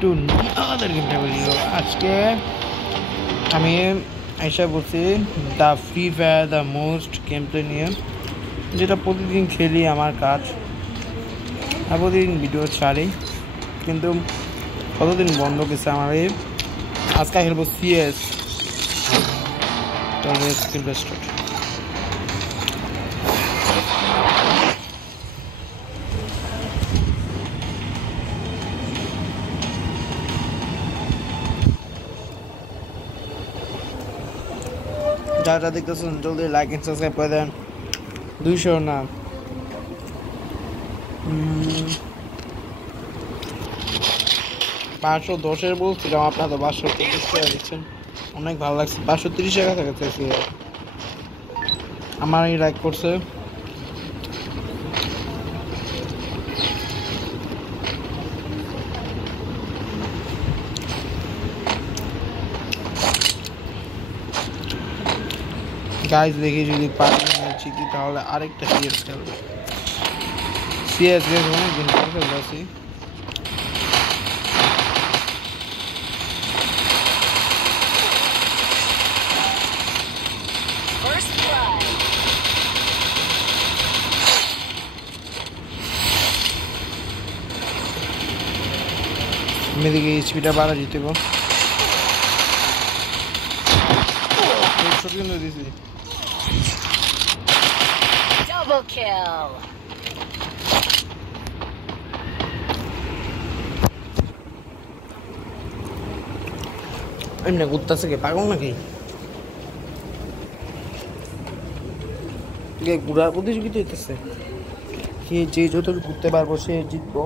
একটু আমাদের গেমটা বলি আজকে আমি এসে বলছি the free fire the most game play নিয়ে, যেটা প্রতিদিন খেলি আমার কাজ, আর প্রতিদিন ভিডিও ছাড়ি, কিন্তু কতদিন বন্ধ গেছে আমার। এই আজকে খেলবো সিএস। যারা দেখতেছেন জলদি লাইক এন্ড সাবস্ক্রাইব করে দেন। 200 না 510 বলছিলাম, আপনারা তো 530 টাকা দিচ্ছেন, অনেক ভালো লাগছে। 530 টাকা কাছাকাছি আমার এই লাইক করছে। গাইজ দেখি যদি পারি জিতি তাহলে আরেকটা সিএস খেলবো। সিএস গেম অনেকদিন পর খেলছি। মেদিকে স্পিডটা বাড়া জিতেব। দিছি Double kill. এমনি ঘুরতেছে কে, পাগল নাকি? ঘুরার প্রতিযোগিতা হইতেছে, যে যত ঘুরতে পারবো সে জিতবো।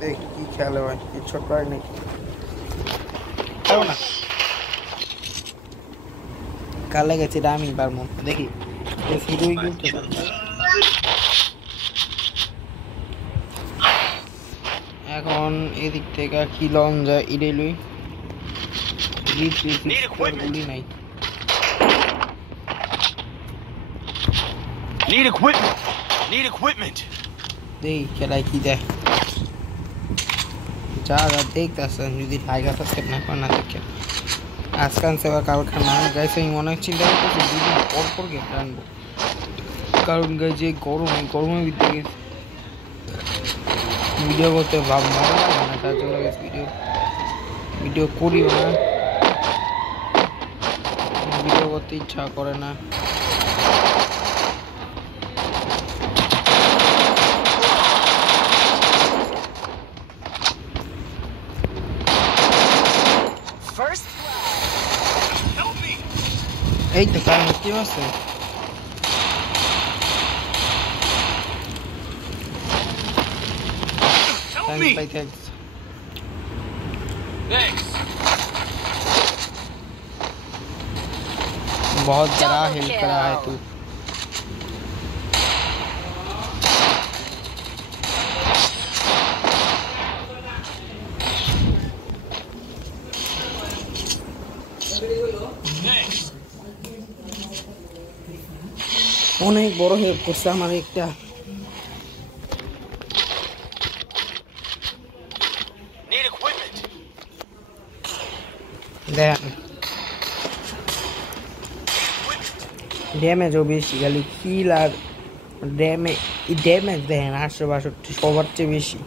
দেখ কি খেলে ভাই, ছোট পারে নাকি না কালে গেছি আমি পারবো দেখি। এখন এদিক থেকে কি লন যায় ইডেলুই গুলি নাই। দেখি খেলায় কি দেয়। যারা দেখতেছেন যদি টাইগার সাবস্ক্রাইব না করেন না দেখেন, আজকাল সেবা কারখানা গাইছে। আমি অনেক চিন্তা করতেছি দুদিন পর পর গেম আনবো, কারণ গাই যে গরমের ভিতরে ভিডিও করতে ভাব মজা লাগে না, তার জন্য ভিডিও করিও না, ভিডিও করতে ইচ্ছা করে না। এই তো কারণ কি আছে बहुत बड़ा हेल्प करा है तू। অনেক বড় হেল্প করছে আমার একটা। দেখেন ড্যামেজও বেশি, খালি কিল আর ড্যামেজ দেখেন 862 সবার চেয়ে বেশি,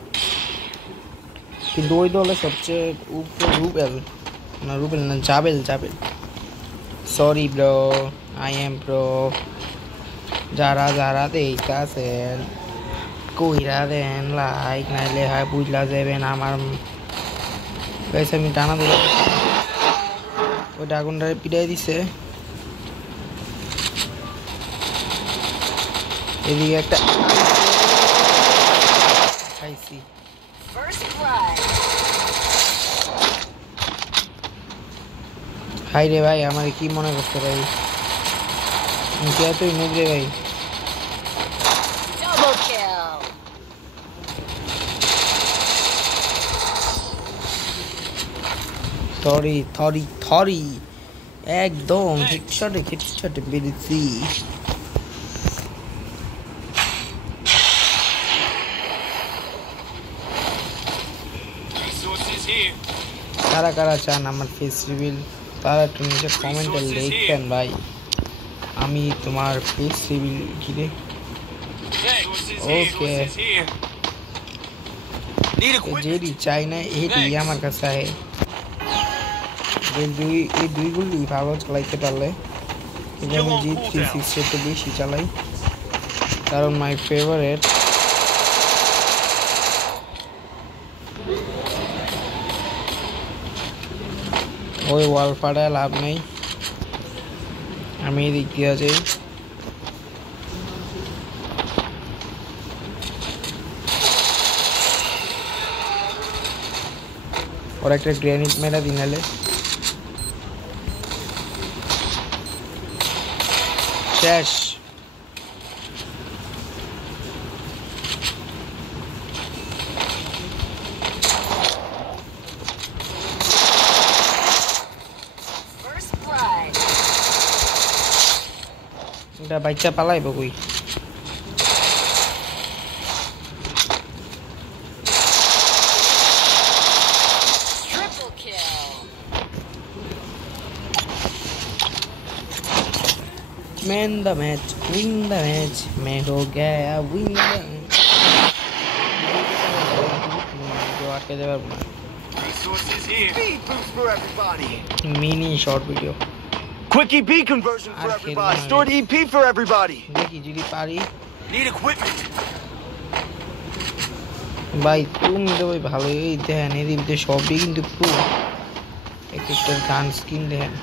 কিন্তু ওই দলে সবচেয়ে রুবেল না জাবেল। Sorry bro, I am bro. যারা দেখতেছেন কইরা দেন লাইক, নাইলে হয় বুঝলা যাবেন আমার গাইছে। আমি টানা দিলাম, ওই ড্রাগনটারে পিটাই দিছে। এদিকে একটা খাইছি। হাই রে ভাই, আমার কি মনে করতে ভাই, তুই মুখ রে ভাই। থরি একদম হেডশটে বেরিয়েছি। কারা কারা চান আমার ফেস রিভিল তারা একটু নিচে কমেন্টে লিখবেন ভাই আমি তোমার ফেস রিভিল ঘিরে ওকে যেটি চাই না এটি আমার কাছে আহে এই দুইগুলি ভালো চালাইতে পারলে কিন্তু আমি G36 একটু বেশি চালাই কারণ মাই ফেভারিট ওই ওয়াল ফাটায় লাভ নেই আমি এদিক দিয়ে যাই और एक ग्रेनेड मेरा दिनाले शेष First blood. এটা বাচ্চা পালাইবো কই Triple kill. Man the match, win the match, मैं हो गया win the match. जो आके दे बार Resources here. Speed boost for everybody. mini short video. Quick EP conversion for I'll everybody. kill Stored EP for everybody. देखी যদি পারি Need equipment. ভাই তুমি তো ভাই ভালোই দেখেন এই দিকে সবই কিন্তু প্রো একটা গান স্কিন দেখেন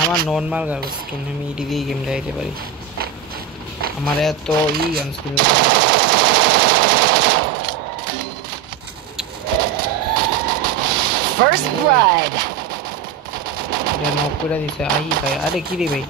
আমার নরমাল গান স্কিন আমি এটি দিয়ে গেম খেলতে পারি আমার এত গান স্কিন First blood. এটা নক করে দিছে ভাই আরে কি রে ভাই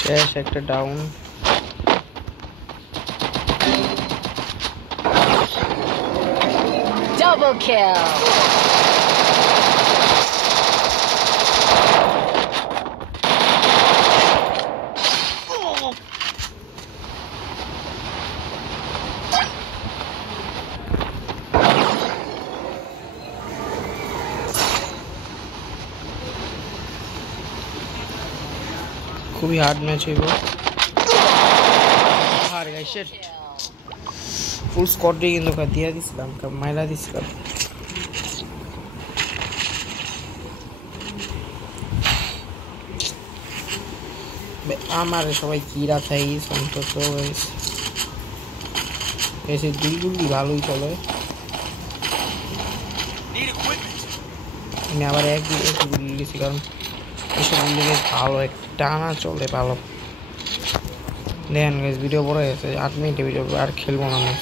শেষ একটা ডাউন Double kill. খুবই হার্ড ম্যাচ হইব হার গাইস শিট ফুল স্কোর দিয়ে কিন্তু দিয়া দিছিলাম মাইরা দিছিলাম আমার সবাই কিরা চাই সন্তোষ হয়েছে এসে দুই গুলি ভালোই চলে Need equipment. আমি আবার এক গুলি দিয়েছি কারণ এসব গুলি ভালো একটা টানা চলে ভালো দেখেন গাইস ভিডিও বড় হয়েছে 8 মিনিটের ভিডিও আর খেলবো না আমি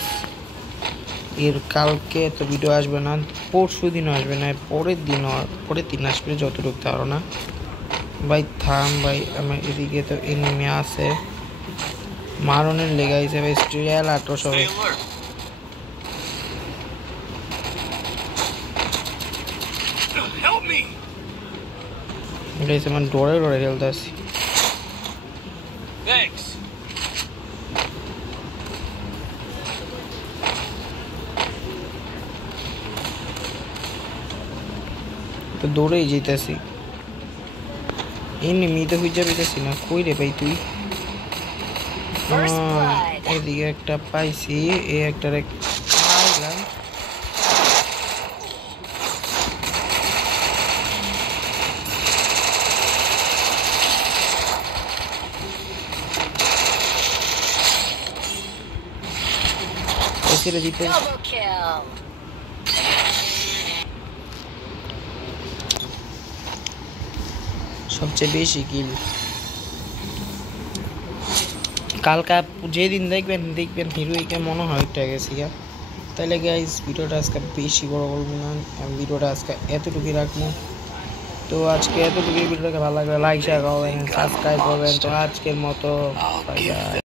এর কালকে তো ভিডিও আসবে না পরশু দিন আসবে না পরের দিন আসবে যতটুকু তারও না ভাই থাম ভাই আমার এদিকে তো এনিমি আছে মারনের লেগে আছে ভাই স্ট্রিয়াল 800 Stay alert. Help me. Guys আমার ডরে খেলতে আসি Thanks. তো দৌড়েই যেতেছি এনিমি তো হয়ে যাবে না কই রে ভাই তুই First blood. এদিকে একটা পাইছি এই একটা পাইলাম এসে দিতে Double kill. সবচেয়ে বেশি কিল কালকা যেদিন দেখবেন হিরোইকে মনে হয় একটা গেছি তাহলে গাইস ভিডিওটা আজকে বেশি বড় করবো না আমি ভিডিওটা আজকে এতটুকুই রাখবো তো আজকে এতটুকু, ভিডিওটাকে ভালো লাগলে লাইক শেয়ার করবেন, সাবস্ক্রাইব করবেন। তো আজকের মতো বাই বাই।